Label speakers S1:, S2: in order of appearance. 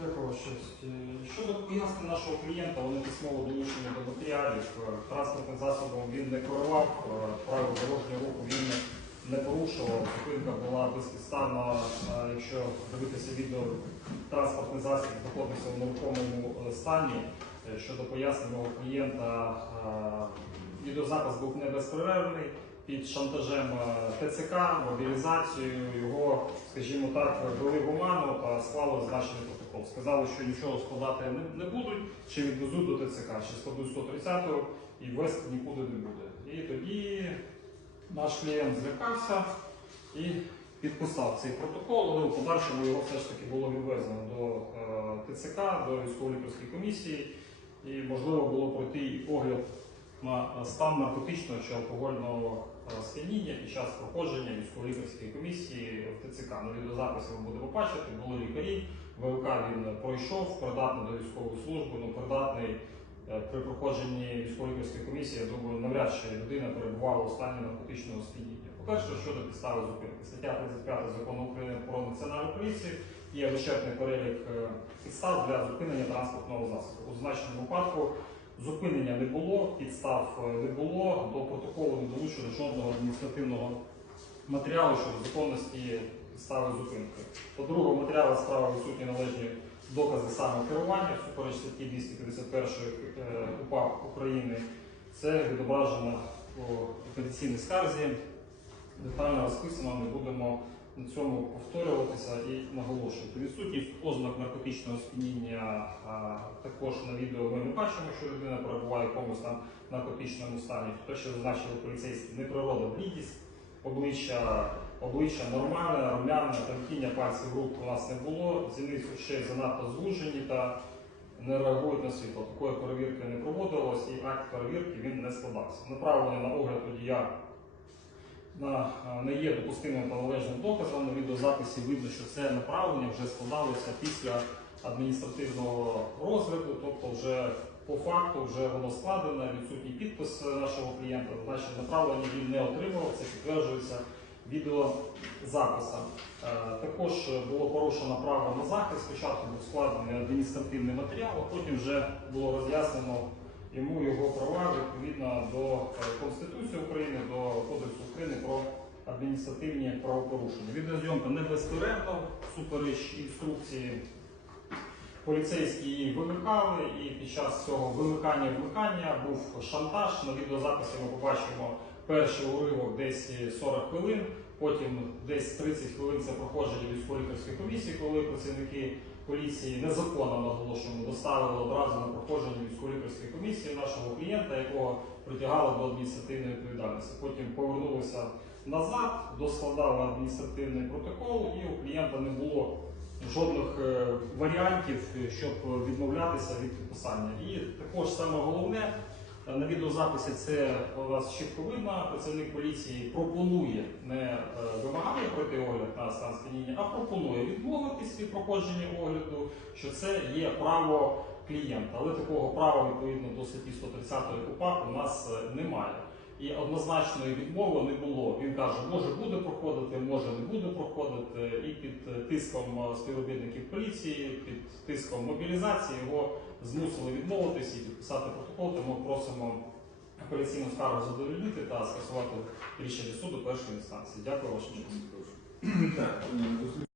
S1: Дякую, честь. Е, Щодо пояснень нашого клієнта, вони письмово долучені до матеріалів. Е, Транспортним засобом він не керував, е, правил дорожнього руху він не- порушував. Зупинка була безпідставна. Якщо дивитися відео, транспортний засіб знаходився в нерухомому стані. Щодо поясненного клієнта, відеозапис був не безперервний. Під шантажем е, ТЦК, мобілізацією його, скажімо так, ввели в оману та склали зазначений протокол. Сказали, що нічого складати не, не будуть, чи відвезуть до ТЦК, чи складуть 130 і вести нікуди не буде. І тоді наш клієнт злякався і підписав цей протокол, але в подальшому його все ж таки було відвезено до е, ТЦК, до військово-лікарської комісії, і можливо було пройти і огляд на стан наркотичного чи алкогольного е, сп'яніння під час проходження військово-лікарської комісії в ТЦК. На відеозаписі ви будете бачити, були лікарі. ВЛК він пройшов, придатний до військової служби, ну придатний е, при проходженні військово-лікарської комісії, я думаю, навряд чи людина перебувала у стані наркотичного сп'яніння. По-перше, щодо підстави зупинки. Стаття 35 закону України про національну поліцію є вичерпний перелік е, підстав для зупинення транспортного засобу. У зазначеному випадку Зупинення не було, підстав е, не було, до протоколу не долучено жодного адміністративного матеріалу щодо законності підстави зупинки. По-друге, у матеріалу справи відсутні належні докази самокерування всупереч статті 251 е, УПА України. Це відображено у апеляційній скарзі. Детально розписано, не будемо на цьому повторюватися і. Відсутність ознак наркотичного сп'яніння також на відео ми не бачимо, що людина перебуває в якомусь там наркотичному стані. Те, що зазначили поліцейські, неприрода блідість, обличчя, обличчя нормальне, румяне, тремтіння пальців рук у нас не було, зіниць очей занадто звужені та не реагують на світло. Такої перевірки не проводилось і акт перевірки він не складався. Направлення на огляд водія на, е, не є допустимим належним доказом. На відеозаписі видно, що це направлення вже складалося після адміністративного розгляду, тобто вже по факту вже воно складено, відсутній підпис нашого клієнта, значить направлення він не отримав, це підтверджується відеозаписом. Е, Також було порушено право на захист. Спочатку був складений адміністративний матеріал, а потім вже було роз'яснено йому його права відповідно до е, Конституції України, до Кодексу України про адміністративні правопорушення. Відеозйомка не безперервна, супереч інструкції. Поліцейські її вимикали, і під час цього вимикання вмикання був шантаж. На відеозаписі ми побачимо перший уривок десь 40 хвилин, потім десь 30 хвилин це проходження військово-лікарської комісії, коли працівники поліції незаконно наголошуємо доставили одразу на проходження військово-лікарської комісії нашого клієнта, якого притягали до адміністративної відповідальності. Потім повернулися назад, доскладали адміністративний протокол, і у клієнта не було жодних е, варіантів, щоб відмовлятися від підписання. І також саме головне. Е, На відеозаписі це у вас чітко видно. Працівник поліції пропонує не е, вимагає пройти огляд на стан сп'яніння, а пропонує відмовитись від проходження огляду, що це є право клієнта. Але такого права відповідно до статті 130 КУПАП у нас е, немає. І однозначної відмови не було. Він каже, може буде проходити, може не буде проходити. І під тиском співробітників поліції, під тиском мобілізації його змусили відмовитись і підписати протокол. Тому просимо апеляційну скаргу задовільнити та скасувати рішення суду першої інстанції. Дякую,
S2: вашим е,